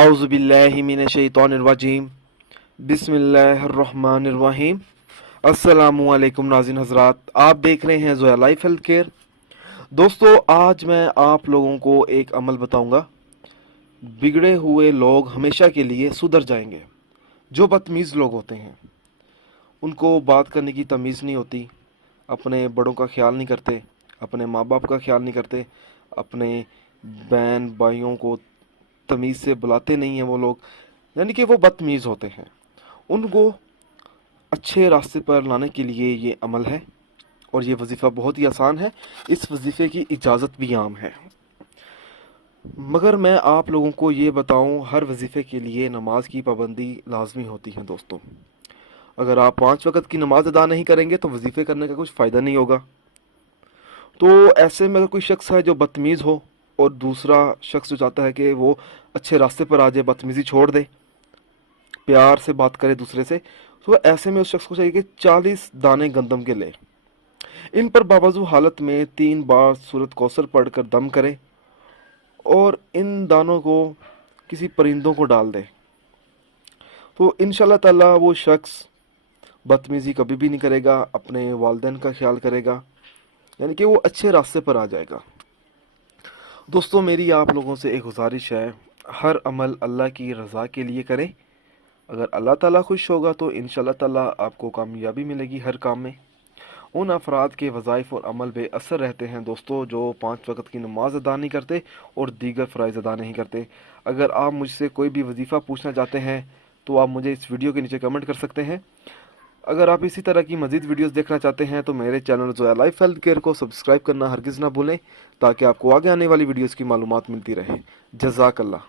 आउज़ु बिल्लाहि मिनश्शैतानिर्रजीम बिस्मिल्लाहिर्रहमानिर्रहीम। अस्सलामुअलैकुम नाज़रीन हज़रात, आप देख रहे हैं ज़ोया लाइफ हेल्थ केयर। दोस्तों, आज मैं आप लोगों को एक अमल बताऊंगा। बिगड़े हुए लोग हमेशा के लिए सुधर जाएंगे। जो बदतमीज़ लोग होते हैं, उनको बात करने की तमीज़ नहीं होती, अपने बड़ों का ख्याल नहीं करते, अपने माँ बाप का ख्याल नहीं करते, अपने बहन भाइयों को तमीज़ से बुलाते नहीं हैं वो लोग, यानी कि वो बदतमीज़ होते हैं। उनको अच्छे रास्ते पर लाने के लिए ये अमल है और ये वजीफ़ा बहुत ही आसान है। इस वजीफ़े की इजाज़त भी आम है, मगर मैं आप लोगों को ये बताऊं, हर वजीफ़े के लिए नमाज की पाबंदी लाजमी होती है। दोस्तों, अगर आप 5 वक़्त की नमाज अदा नहीं करेंगे तो वजीफ़े करने का कुछ फ़ायदा नहीं होगा। तो ऐसे में अगर कोई शख्स है जो बदतमीज़ हो और दूसरा शख्स जो चाहता है कि वो अच्छे रास्ते पर आ जाए, बदतमीज़ी छोड़ दे, प्यार से बात करे दूसरे से, तो ऐसे में उस शख्स को चाहिए कि 40 दाने गंदम के ले, इन पर बावजू हालत में 3 बार सूरत कौसर पढ़कर दम करे और इन दानों को किसी परिंदों को डाल दे, तो इंशाल्लाह ताला वो शख्स बदतमीज़ी कभी भी नहीं करेगा, अपने वालिदैन का ख्याल करेगा, यानी कि वो अच्छे रास्ते पर आ जाएगा। दोस्तों, मेरी आप लोगों से एक गुजारिश है, हर अमल अल्लाह की रज़ा के लिए करें। अगर अल्लाह ताला खुश होगा तो इंशाल्लाह ताला आपको कामयाबी मिलेगी हर काम में। उन अफराद के वज़ाइफ और अमल बेअसर रहते हैं दोस्तों, जो 5 वक़्त की नमाज अदा नहीं करते और दीगर फ़राइज़ अदा नहीं करते। अगर आप मुझसे कोई भी वजीफ़ा पूछना चाहते हैं तो आप मुझे इस वीडियो के नीचे कमेंट कर सकते हैं। अगर आप इसी तरह की मज़ीद वीडियोस देखना चाहते हैं तो मेरे channel Zoya life health care को सब्सक्राइब करना हरगिज़ ना भूलें, ताकि आपको आगे आने वाली वीडियोस की मालूमात मिलती रहे। जज़ाकल्लाह।